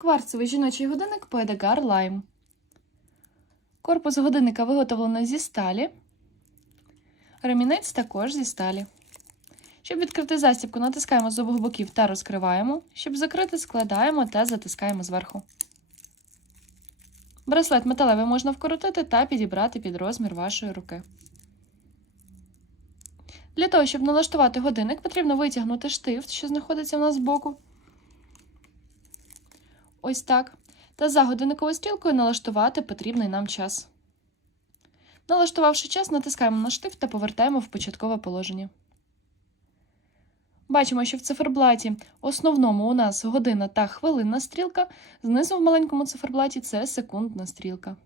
Кварцевий жіночий годинник Poedegar Lime. Корпус годинника виготовлено зі сталі. Ремінець також зі сталі. Щоб відкрити застібку, натискаємо з обох боків та розкриваємо. Щоб закрити, складаємо та затискаємо зверху. Браслет металевий можна вкоротити та підібрати під розмір вашої руки. Для того, щоб налаштувати годинник, потрібно витягнути штифт, що знаходиться в нас збоку. Ось так. Та за годинниковою стрілкою налаштувати потрібний нам час. Налаштувавши час, натискаємо на штифт та повертаємо в початкове положення. Бачимо, що в циферблаті основному у нас година та хвилинна стрілка, знизу в маленькому циферблаті це секундна стрілка.